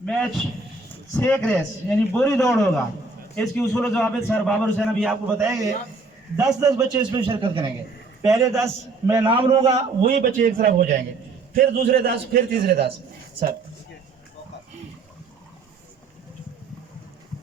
Match sec raise यानी बोरी दौड़ होगा। इसकी उसूल जवाब सर बाबर हुसैन अभी आपको बताएंगे। 10-10 बच्चे इसमें शिरकत करेंगे। पहले 10 मैं नाम लूंगा, वही बच्चे एक तरफ हो जाएंगे, फिर दूसरे 10, फिर तीसरे 10। सर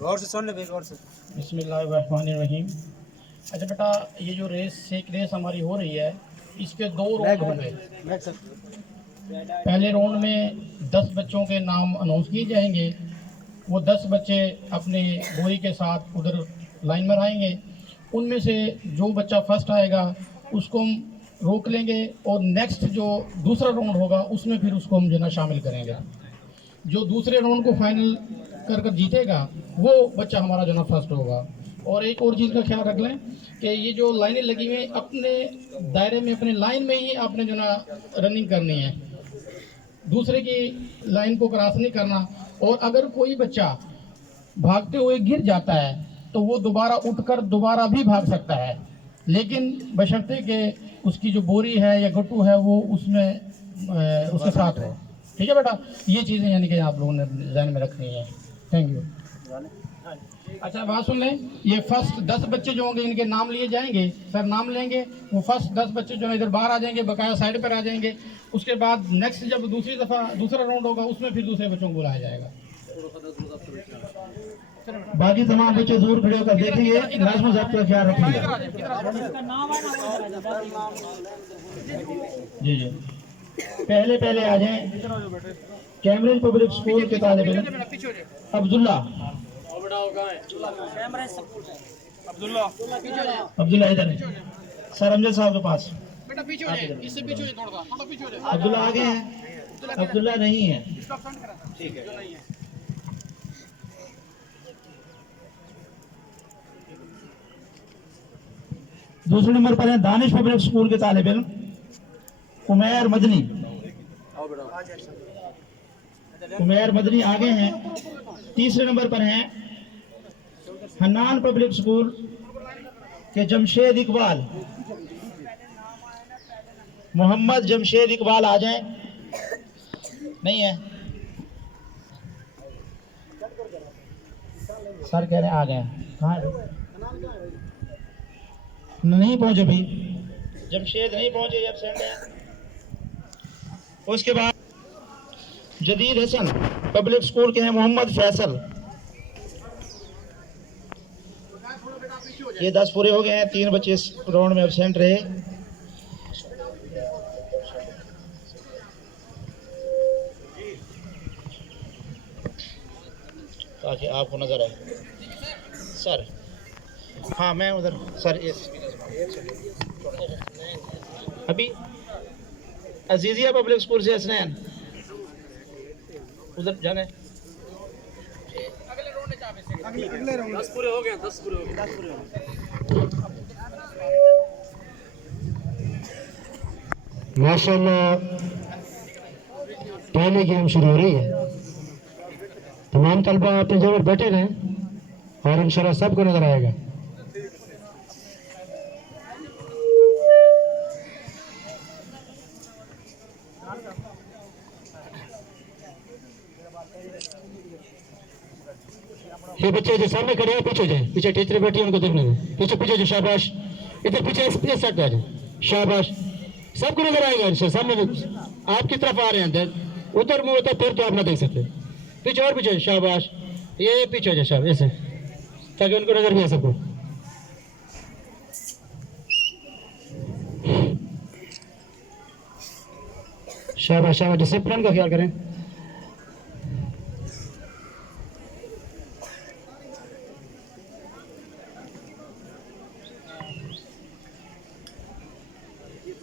गौर से सुन ले भाई, गौर से। बिस्मिल्लाहिर्रहमानिर्रहीम। अच्छा बेटा, ये जो सेक रेस हमारी हो रही है, इसके 2 राउंड होंगे। पहले राउंड में 10 बच्चों के नाम अनाउंस किए जाएंगे। वो 10 बच्चे अपने बोरी के साथ उधर लाइन में आएंगे। उनमें से जो बच्चा फर्स्ट आएगा उसको हम रोक लेंगे, और नेक्स्ट जो दूसरा राउंड होगा उसमें फिर उसको हम जो ना शामिल करेंगे। जो दूसरे राउंड को फाइनल कर जीतेगा वो बच्चा हमारा जो ना फर्स्ट होगा। और एक और चीज़ का ख्याल रख लें कि ये जो लाइनें लगी हुई हैं, अपने दायरे में अपने लाइन में ही आपने जो ना रनिंग करनी है, दूसरे की लाइन को क्रॉस नहीं करना। और अगर कोई बच्चा भागते हुए गिर जाता है तो वो दोबारा उठकर दोबारा भी भाग सकता है, लेकिन बशर्ते कि उसकी जो बोरी है या गट्टू है वो उसमें उसके साथ हो। ठीक है बेटा, ये चीज़ें यानी कि आप लोगों ने ध्यान में रखनी है। Thank you. अच्छा बात सुन लें, ये फर्स्ट 10 बच्चे जो होंगे इनके नाम लिए जाएंगे। सर नाम लेंगे, वो फर्स्ट 10 बच्चे जो है इधर बाहर आ जाएंगे, बकाया साइड पर आ जाएंगे। उसके बाद नेक्स्ट जब दूसरी दफ़ा दूसरा राउंड होगा उसमें फिर दूसरे बच्चों को बुलाया जाएगा। बाकी तमाम बच्चे दूर खड़े होकर देखेंगे, लाजमी आपका ख्याल रखिएगा। जी जी, पहले आ जाएं। कैम्ब्रिज पब्लिक स्कूल के तालिब इल्म अब्दुल्ला इधर है सर, अमजद साहब के पास। बेटा पीछे हो जाए, इससे पीछे हो जाए, थोड़ा पीछे हो जाए। अब्दुल्ला आगे हैं, अब्दुल्ला नहीं है। ठीक है। दूसरे नंबर पर है दानिश पब्लिक स्कूल के तालिब इल्म उमैर मदनी। उमैर मदनी आगे हैं। तीसरे नंबर पर हैं हन्नान पब्लिक स्कूल के जमशेद इकबाल, मोहम्मद जमशेद इकबाल आ जाएं। नहीं है सर, कह रहे हैं आ गए। कहाँ नहीं पहुंचे भाई, जमशेद नहीं पहुंचे, एब्सेंट है। उसके बाद जदीद हसन पब्लिक स्कूल के हैं मोहम्मद फैसल। ये 10 पूरे हो गए हैं। 3 बच्चे इस राउंड में एब्सेंट रहे। ताकि आपको नजर आए सर। हाँ मैं उधर सर, अभी अजीजिया पब्लिक स्कूल से हसनैन उधर जाने। अगले राउंड 10 पूरे हो गए, 10 पूरे हो गए। माशाल्लाह, पहले गेम शुरू हो रही है। तमाम तलबा अपने जगह पर बैठे रहें और इंशाल्लाह सबको नजर आएगा। ये बच्चे जो सामने खड़े हैं पीछे जाए, पीछे टीचर बैठी है उनको देखने में, पीछे पीछे जो शाबाश, इधर पीछे इस साइड पे आ जाए, शाबाश। सबको नजर आएगा इनसे सामने आपकी तरफ आ रहे हैं, उधर मुंह होता फिर तो आप ना देख सकते। पीछे और पीछे, शाबाश। ये पीछे हो जाए शाबाश, ऐसे ताकि उनको नजर भी आ सबको। शाबाश शाबाश, डिसिप्लिन का ख्याल करें।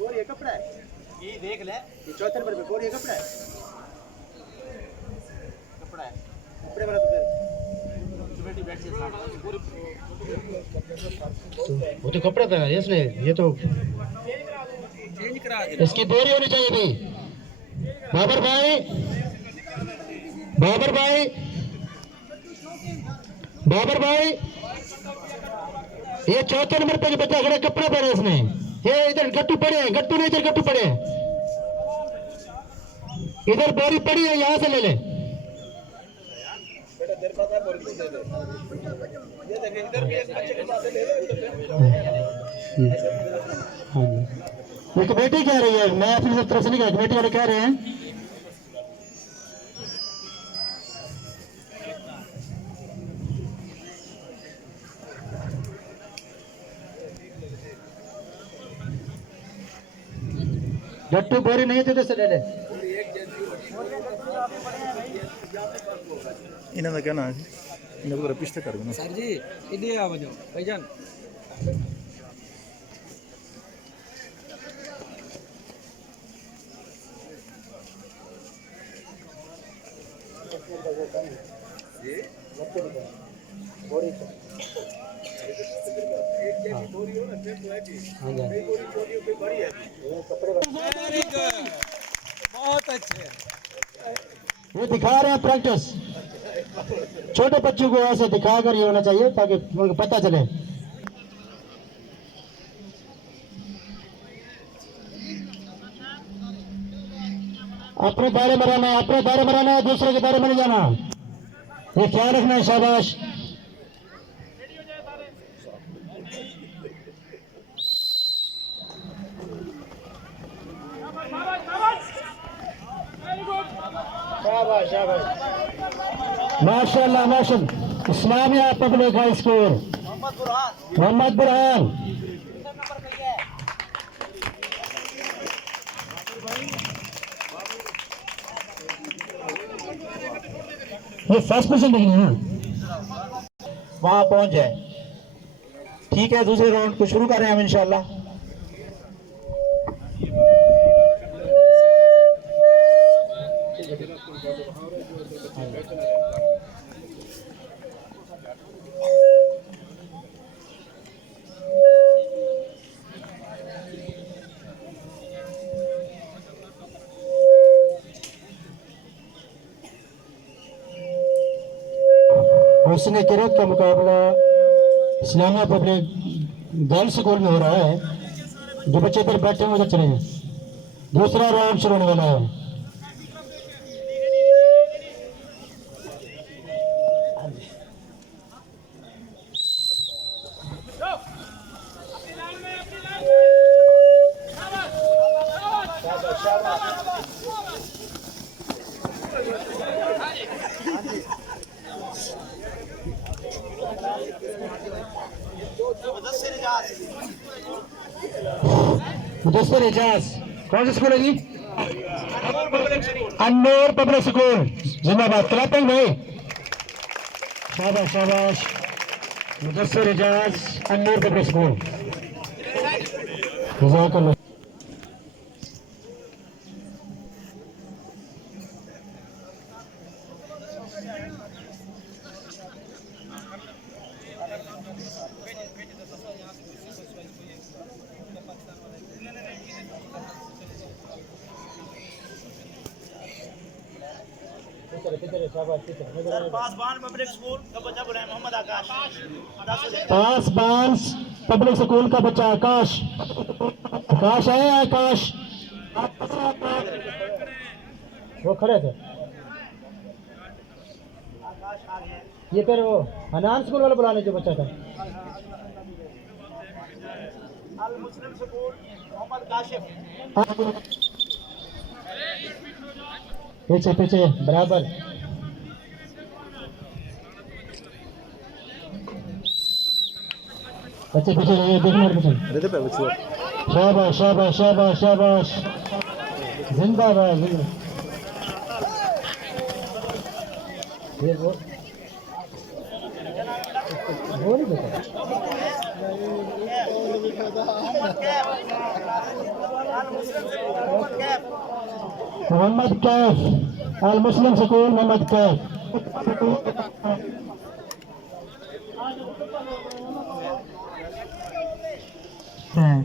ये कपड़ा है, ये देख ले, ये चौथे नंबर पे बोल, ये कपड़ा है, कपड़े वाला तो फिर बेटी बैठ के साथ पूरी वो तो कपड़ा था इसने, ये तो चेंज करा दे। इसकी बोरी होनी चाहिए थी। बाबर भाई, बाबर भाई, बाबर भाई, ये चौथे नंबर पे जो बच्चा खड़ा कपड़ा पहने इसने, ये इधर गट्टू पड़े हैं, गट्टू नहीं इधर गट्टू पड़े हैं, इधर बोरी पड़ी है, यहां से ले ले। तेरे पास है बोरी दे दे। ये देखिए इधर भी एक अच्छे के पास ले लो इधर। हाँ जी, एक बेटी कह रही है, मैं अपनी तरफ से नहीं कह, बेटी वाले कह रहे हैं। जट्टू बोरी नहीं थे तो से ले ले। इन्हें तो कहना है इन्हें को पिछते कर देना। सर जी इधर आ जाओ भाईजान। बहुत अच्छे ये दिखा रहे हैं प्रैक्टिस, छोटे बच्चों को ऐसे दिखाकर ये होना चाहिए ताकि उनको पता चले। अपने दायरे में रहना है, अपने दायरे में रहना है, दूसरे के दायरे में नहीं जाना, ये ख्याल रखना है। शाबाश। माशाल्लाह माशाल्लाह। Islamia public high school Mohammad Burhan. ये फर्स्ट पोजीशन नहीं है, वहां पहुंच जाए। ठीक है, दूसरे राउंड को शुरू करें हम इंशाल्लाह। हुस्न किरत का मुकाबला इस्लामिया पब्लिक गर्ल्स स्कूल में हो रहा है। जो बच्चे इधर बैठे हैं उधर चले जाएं। दूसरा राउंड शुरू होने वाला है। मुदस्सिर एजाज कौन सा स्कूल है जी? अनूर पब्लिक स्कूल जिंदाबाद। क्लैपिंग भाई, शाबाश शाबाश। मुदस्सिर एजाज अनूर पब्लिक स्कूल, जज़ाकल्लाह। पासबान पब्लिक स्कूल का बच्चा बुलाए मोहम्मद आकाश। पासबान पब्लिक स्कूल का बच्चा आकाश। आकाश है, आकाश वो खड़े थे। ये फिर वो हनान स्कूल वाले बुलाने जो बच्चा था। अल मुस्लिम स्कूल मोहम्मद काशिफ। पीछे पीछे बराबर। बच्चे पीछे देखना पीछे। अरे तो बच्चों शाबाश शाबाश शाबाश शाबाश। जिंदाबाद जिंदाबाद। ये वो नहीं बेटा। मोहम्मद कैफ अल मुस्लिम स्कूल मोहम्मद कैफ।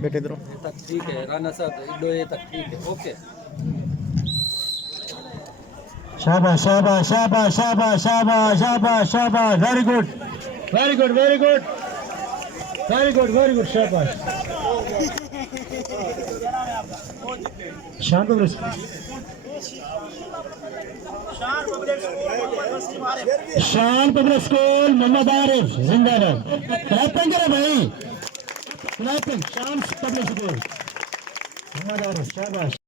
बेटे इधर तक ठीक है राना साहब दो ये तक ठीक है ओके। शाबाश शाबाश शाबाश शाबाश शाबाश शाबाश शाबाश। Very good very good very good very good very good. शाबाश। शांत हो शान पब्लिक स्कूल मोहम्मद वसीम आरिफ। शान पब्लिक स्कूल मोहम्मद आरिफ जिंदाबाद। क्लैपिंग करो भाई, क्लैपिंग। शान पब्लिक स्कूल मोहम्मद आरिफ, शाबाश।